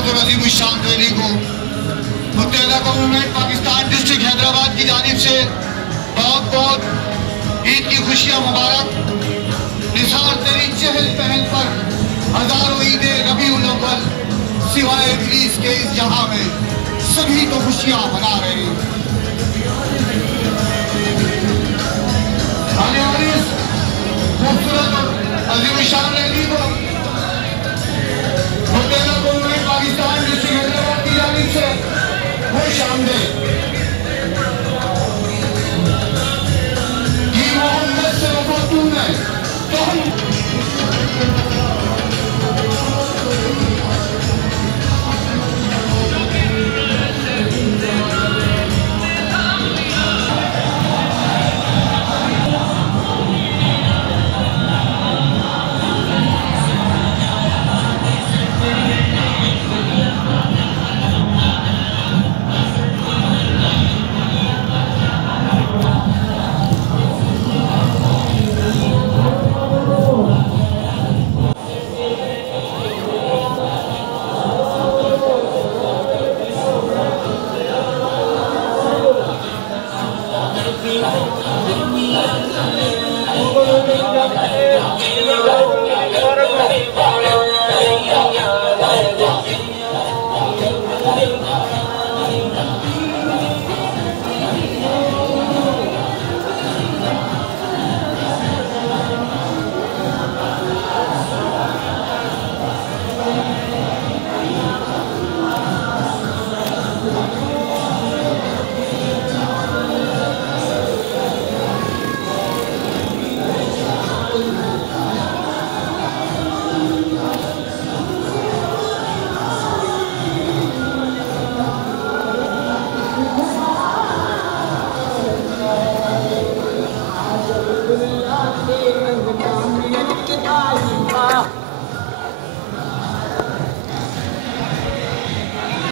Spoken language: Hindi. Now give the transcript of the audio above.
खूबसूरत और अजीम शान रैली को मुत्तहिदा गवर्नमेंट पाकिस्तान डिस्ट्रिक्ट हैदराबाद की जानिब से बहुत बहुत ईद की खुशियाँ मुबारक। निसार तेरी चहल पहल पर हजारों ईदे रबीउल अव्वल सिवाय इब्लीस के इस जहां में सभी तो खुशियाँ मना रहे हैं। आने वाली इस खूबसूरत और अजीम शान रैली को मुत्तहिदा गवर्नमेंट पाकिस्तान डिस्ट्रिक्ट हैदराबाद की जानिब से खुश आमदीद।